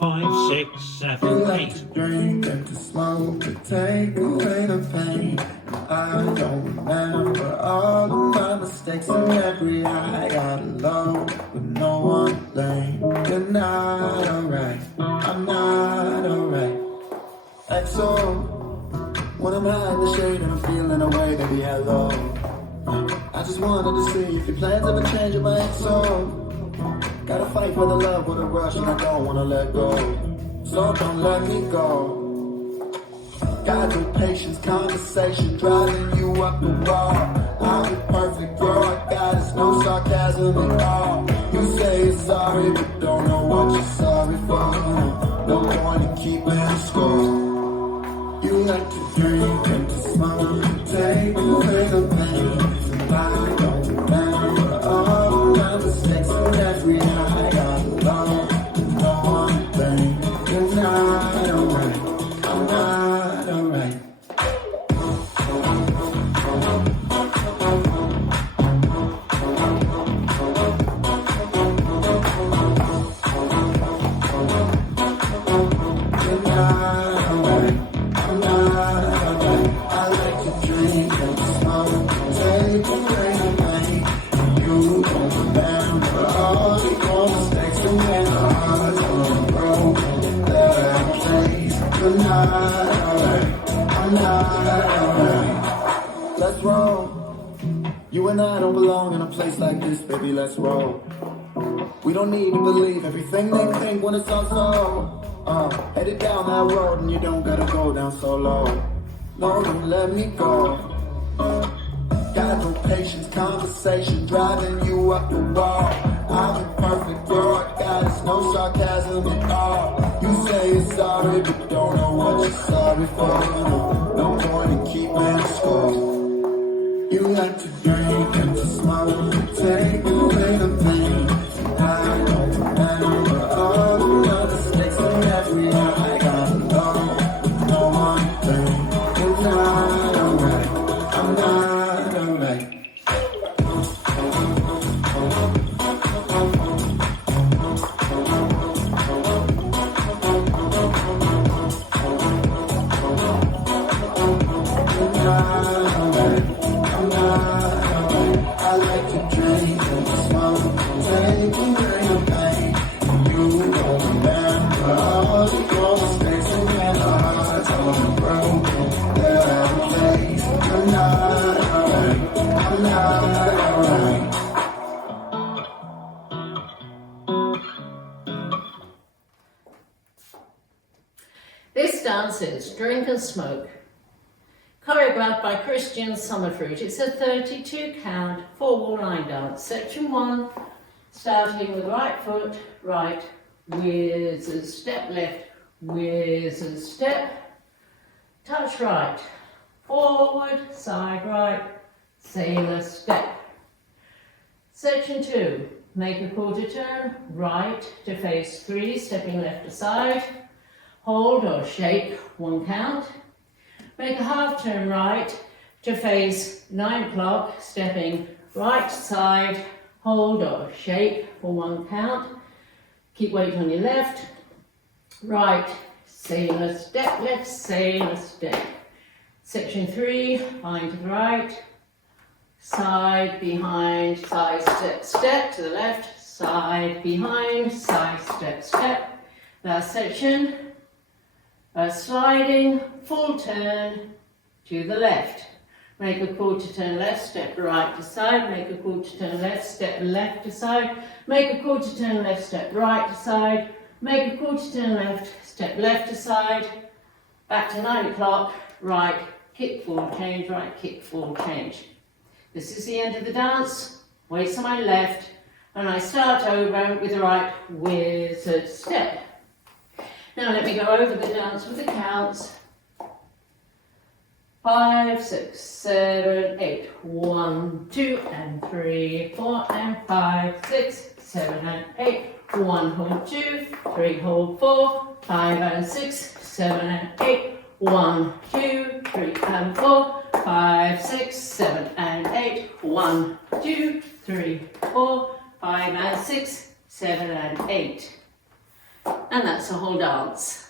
5, 6, 7, 8. To drink and to smoke to take away the pain. I don't remember all of my mistakes and every high I got alone with no one to blame. You're not alright, I'm not alright. XO, when I'm high in the shade and I'm feeling away, baby, hello. I just wanted to see if your plans ever change with my XO. Gotta fight for the love with a rush and I don't wanna let go. So don't let me go. Got your patience, conversation, driving you up the wall. I'll be perfect, girl, I got it's no sarcasm at all. You say you're sorry, but don't know what you're sorry for. No point in keeping score. You like to drink and to smoke and take away the pain. I don't remember all my mistakes and every high I got alone. No one thing, you're not alright, I'm not alright. You're not alright, I'm not alright. I like to drink and smoke and take away the pain. You don't remember all your mistakes and when our hearts are broken. They're at place. You're not alright, I'm not alright. Let's roll. You and I don't belong in a place like this, baby, let's roll. We don't need to believe everything they think when it's all so. Headed down that road and you don't gotta go down so low. No, don't let me go. Got no patience, conversation, driving you up the wall. I'm a perfect girl, I got it's no sarcasm at all. You say you're sorry, but don't know what you're sorry for. No point in keeping score. You like to drink and to smoke and take away the pain. I don't remember all of the mistakes and every high I got alone. No one thing, you're not alright, I'm not alright. You're not alright, I'm not alright. I like to drink and smoke and take away the pain. You don't remember all of your mistakes and when our hearts are broken. They're out of place. You're not alright, I'm not alright. This dance is Drink and Smoke, choreographed by Christian Summerfruit. It's a 32 count, 4-wall line dance. Section 1, starting with right foot, right, wizard step, left, wizard step, touch right, forward, side right, sailor step. Section 2, make a quarter turn, right to face 3, stepping left aside, hold or shake 1 count. Make a half turn right to face 9 o'clock, stepping right side, hold or shake for 1 count. Keep weight on your left, right, sailor step, left, sailor step. Section 3, bind to the right, side, behind, side, step, step to the left, side, behind, side, step, step. Last section, a sliding full turn to the left. Make a quarter turn left, step right to side, make a quarter turn left, step left to side, make a quarter turn left, step right to side, make a quarter turn left, step left to side, back to 9 o'clock, right, kick, forward, change, right, kick, forward, change. This is the end of the dance, weights on my left, and I start over with the right wizard step. Now let me go over the dance with the counts. 5, 6, 7, 8. 1, 2, and 3, 4, and 5, 6, 7, and 8. 1, hold 2, 3, hold 4, 5, and 6, 7, and 8. 1, 2, 3, and 4, 5, 6, 7, and 8. 1, 2, 3, 4, 5 and 6, 7 and 8. And that's the whole dance.